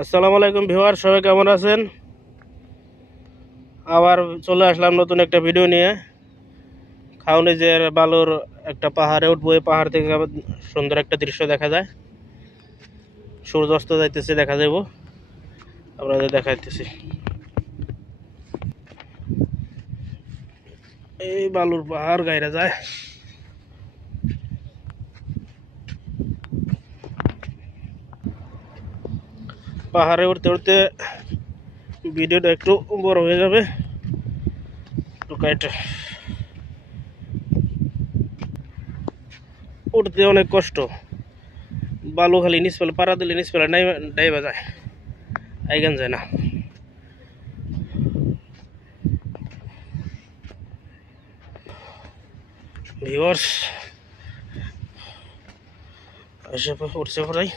আসসালামু আলাইকুম ভিউয়ার, সবাই কেমন আছেন? আবার চলে আসলাম নতুন একটা ভিডিও নিয়ে। খাউনিজের বালুর একটা পাহাড়ে উঠবো। এই পাহাড় থেকে আবার সুন্দর একটা দৃশ্য দেখা যায়। সূর্য অস্ত যাইতেছে, দেখা যাব, আপনাদের দেখাইতেছি। এই বালুর পাহাড় গাইরা যায়। পাহাড়ে উঠতে উঠতে ভিডিওটা একটু বড় হয়ে যাবে, একটু কাইটে উঠতে অনেক কষ্ট। বালু খালি নিচ পেলে, পাড়া দিলে নিচ পেলে ডাইবা যায়, আইগান যায় না। ভিউয়ার্স, এসে উঠছে পড়াই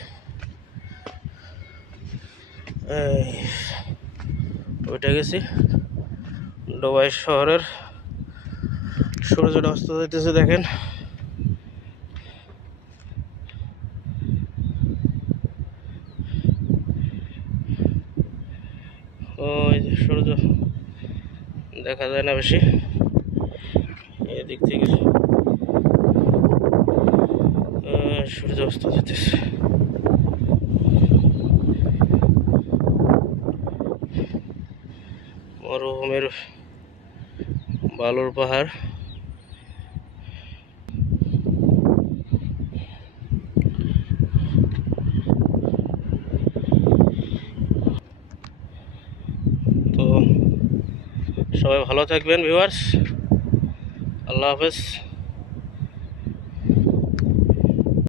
ওইটা গেছি। ডোবাই শহরের সূর্যটা অস্ত যাইতেছে, দেখেন। ওই যে সূর্য দেখা যায় না বেশি, এদিক থেকে সূর্য অস্ত যেতেছে। মরুভূমির বালুর পাহাড়। তো সবাই ভালো থাকবেন ভিউয়ার্স, আল্লাহ হাফেজ।